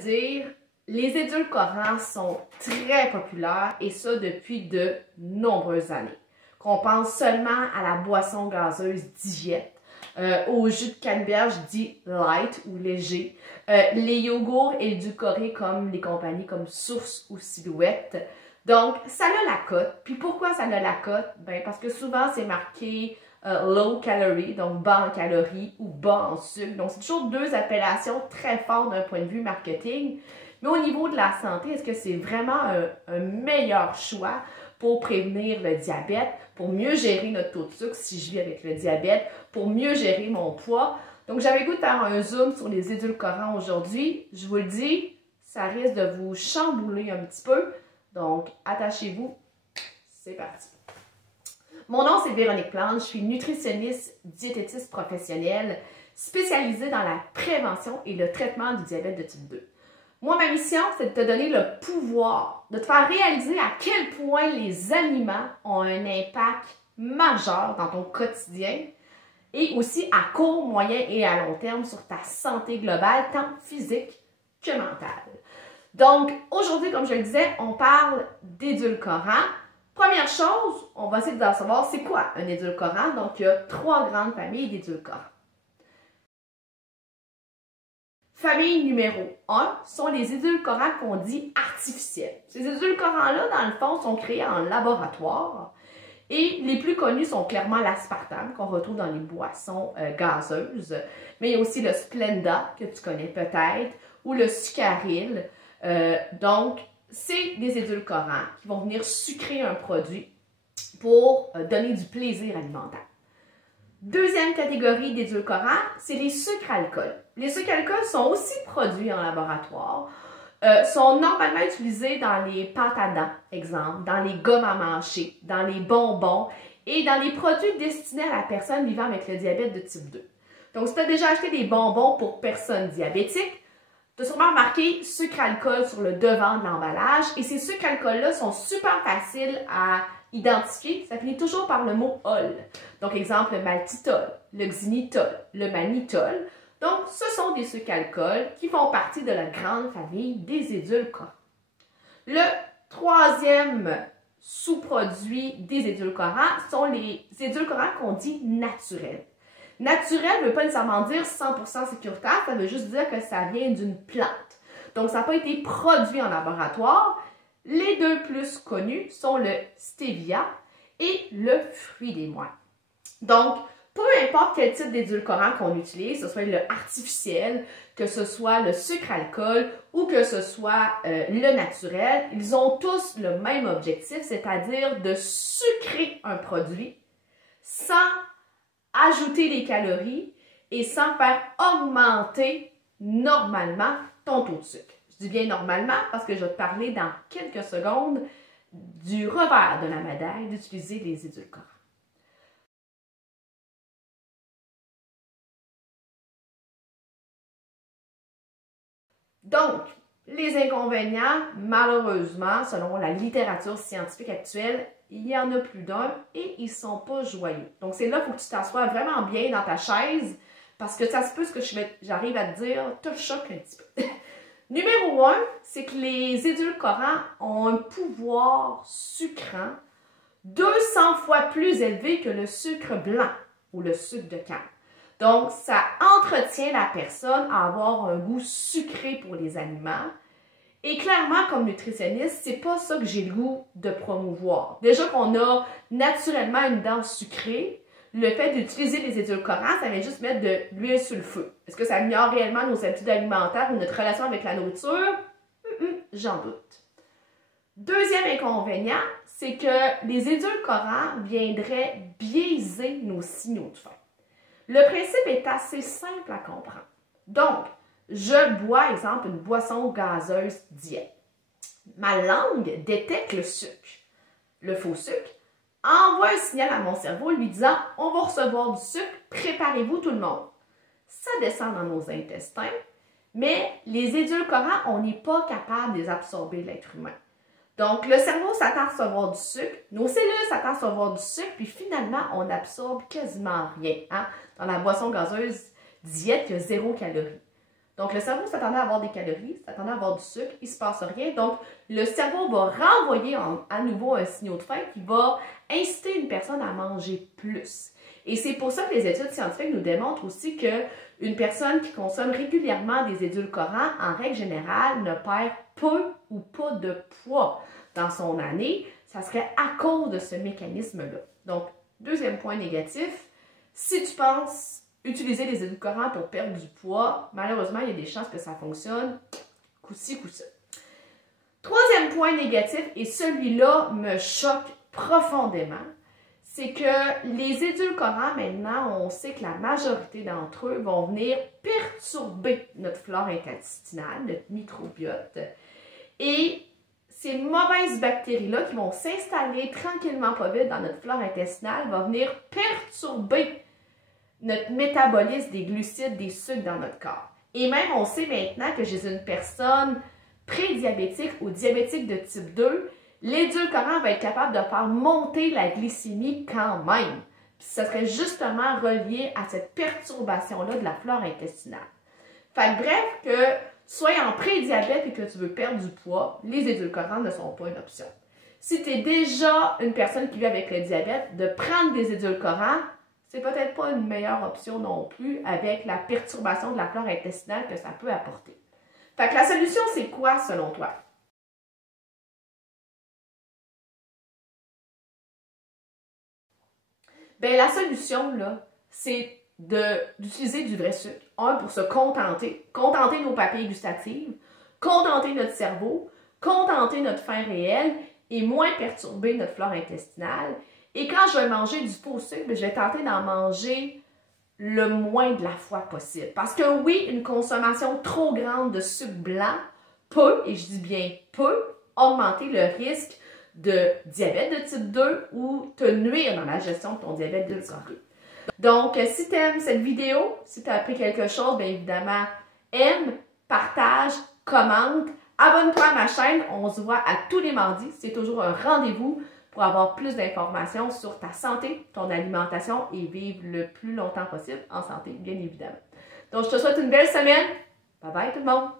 dire, les édulcorants sont très populaires et ça depuis de nombreuses années. Qu'on pense seulement à la boisson gazeuse Diète, au jus de canneberge dit light ou léger, les yogourts édulcorés comme les compagnies comme Source ou Silhouette. Donc, ça a la cote. Puis pourquoi ça a la cote? Ben, parce que souvent, c'est marqué low calorie, donc bas en calories ou bas en sucre. Donc, c'est toujours deux appellations très fortes d'un point de vue marketing. Mais au niveau de la santé, est-ce que c'est vraiment un meilleur choix pour prévenir le diabète, pour mieux gérer notre taux de sucre si je vis avec le diabète, pour mieux gérer mon poids? Donc, j'avais le goût de faire un zoom sur les édulcorants aujourd'hui. Je vous le dis, ça risque de vous chambouler un petit peu. Donc, attachez-vous. C'est parti. Mon nom, c'est Véronique Plante. Je suis nutritionniste, diététiste professionnelle spécialisée dans la prévention et le traitement du diabète de type 2. Moi, ma mission, c'est de te donner le pouvoir, de te faire réaliser à quel point les aliments ont un impact majeur dans ton quotidien et aussi à court, moyen et à long terme sur ta santé globale, tant physique que mentale. Donc, aujourd'hui, comme je le disais, on parle d'édulcorants. Première chose, on va essayer de savoir c'est quoi un édulcorant. Donc, il y a trois grandes familles d'édulcorants. Famille numéro 1 sont les édulcorants qu'on dit artificiels. Ces édulcorants-là, dans le fond, sont créés en laboratoire et les plus connus sont clairement l'aspartame qu'on retrouve dans les boissons gazeuses, mais il y a aussi le Splenda, que tu connais peut-être, ou le Succaryl. Donc, c'est des édulcorants qui vont venir sucrer un produit pour donner du plaisir alimentaire. Deuxième catégorie d'édulcorants, c'est les sucres-alcools. Les sucres-alcools sont aussi produits en laboratoire, sont normalement utilisés dans les pâtes à dents, exemple, dans les gommes à mâcher, dans les bonbons et dans les produits destinés à la personne vivant avec le diabète de type 2. Donc, si tu as déjà acheté des bonbons pour personnes diabétiques, tu as sûrement remarqué sucre-alcool sur le devant de l'emballage et ces sucres-alcools-là sont super faciles à identifier. Ça finit toujours par le mot ol. Donc, exemple, le maltitol, le xylitol, le mannitol. Donc, ce sont des sucres-alcools qui font partie de la grande famille des édulcorants. Le troisième sous-produit des édulcorants sont les édulcorants qu'on dit naturels. Naturel ne veut pas nécessairement dire 100% sécuritaire, ça veut juste dire que ça vient d'une plante. Donc, ça n'a pas été produit en laboratoire. Les deux plus connus sont le stevia et le fruit des moines. Donc, peu importe quel type d'édulcorant qu'on utilise, que ce soit le artificiel, que ce soit le sucre-alcool ou que ce soit le naturel, ils ont tous le même objectif, c'est-à-dire de sucrer un produit sans ajouter des calories et sans faire augmenter normalement ton taux de sucre. Je dis bien normalement parce que je vais te parler dans quelques secondes du revers de la médaille d'utiliser les édulcorants. Donc, les inconvénients, malheureusement, selon la littérature scientifique actuelle, il y en a plus d'un et ils ne sont pas joyeux. Donc, c'est là qu'il faut que tu t'assoies vraiment bien dans ta chaise parce que ça se peut ce que j'arrive à te dire te choque un petit peu. Numéro 1, c'est que les édulcorants ont un pouvoir sucrant 200 fois plus élevé que le sucre blanc ou le sucre de canne. Donc, ça entretient la personne à avoir un goût sucré pour les aliments. Et clairement, comme nutritionniste, c'est pas ça que j'ai le goût de promouvoir. Déjà qu'on a naturellement une dent sucrée, le fait d'utiliser les édulcorants, ça vient juste mettre de l'huile sur le feu. Est-ce que ça améliore réellement nos habitudes alimentaires ou notre relation avec la nourriture? J'en doute. Deuxième inconvénient, c'est que les édulcorants viendraient biaiser nos signaux de faim. Le principe est assez simple à comprendre. Donc, je bois, exemple, une boisson gazeuse Diète. Ma langue détecte le sucre, le faux sucre, envoie un signal à mon cerveau lui disant « On va recevoir du sucre, préparez-vous tout le monde ». Ça descend dans nos intestins, mais les édulcorants, on n'est pas capable de les absorber, l'être humain. Donc, le cerveau s'attend à recevoir du sucre, nos cellules s'attendent à recevoir du sucre, puis finalement, on n'absorbe quasiment rien. Hein? Dans la boisson gazeuse Diète, il y a 0 calories. Donc, le cerveau s'attendait à avoir des calories, s'attendait à avoir du sucre, il ne se passe rien. Donc, le cerveau va renvoyer à nouveau un signal de faim qui va inciter une personne à manger plus. Et c'est pour ça que les études scientifiques nous démontrent aussi qu'une personne qui consomme régulièrement des édulcorants, en règle générale, ne perd peu ou pas de poids dans son année. Ça serait à cause de ce mécanisme-là. Donc, deuxième point négatif, si tu penses utiliser les édulcorants pour perdre du poids, malheureusement, il y a des chances que ça fonctionne coup-ci, coup-ça. Troisième point négatif, et celui-là me choque profondément, c'est que les édulcorants, maintenant, on sait que la majorité d'entre eux vont venir perturber notre flore intestinale, notre microbiote. Et ces mauvaises bactéries-là qui vont s'installer tranquillement pas vite dans notre flore intestinale vont venir perturber notre métabolisme des glucides, des sucres dans notre corps. Et même, on sait maintenant que chez une personne prédiabétique ou diabétique de type 2, l'édulcorant va être capable de faire monter la glycémie quand même. Puis ça serait justement relié à cette perturbation-là de la flore intestinale. Fait que bref, que tu sois en prédiabète et que tu veux perdre du poids, les édulcorants ne sont pas une option. Si tu es déjà une personne qui vit avec le diabète, de prendre des édulcorants, c'est peut-être pas une meilleure option non plus avec la perturbation de la flore intestinale que ça peut apporter. Fait que la solution, c'est quoi selon toi? Bien, la solution, là, c'est d'utiliser du vrai sucre. Un, pour se contenter nos papilles gustatives, contenter notre cerveau, contenter notre faim réelle et moins perturber notre flore intestinale. Et quand je vais manger du faux sucre, je vais tenter d'en manger le moins de la fois possible. Parce que oui, une consommation trop grande de sucre blanc peut, et je dis bien peut, augmenter le risque de diabète de type 2 ou te nuire dans la gestion de ton diabète de type 2. Donc, si tu aimes cette vidéo, si tu as appris quelque chose, bien évidemment, aime, partage, commente, abonne-toi à ma chaîne. On se voit à tous les mardis. C'est toujours un rendez-vous pour avoir plus d'informations sur ta santé, ton alimentation et vivre le plus longtemps possible en santé, bien évidemment. Donc, je te souhaite une belle semaine. Bye bye tout le monde!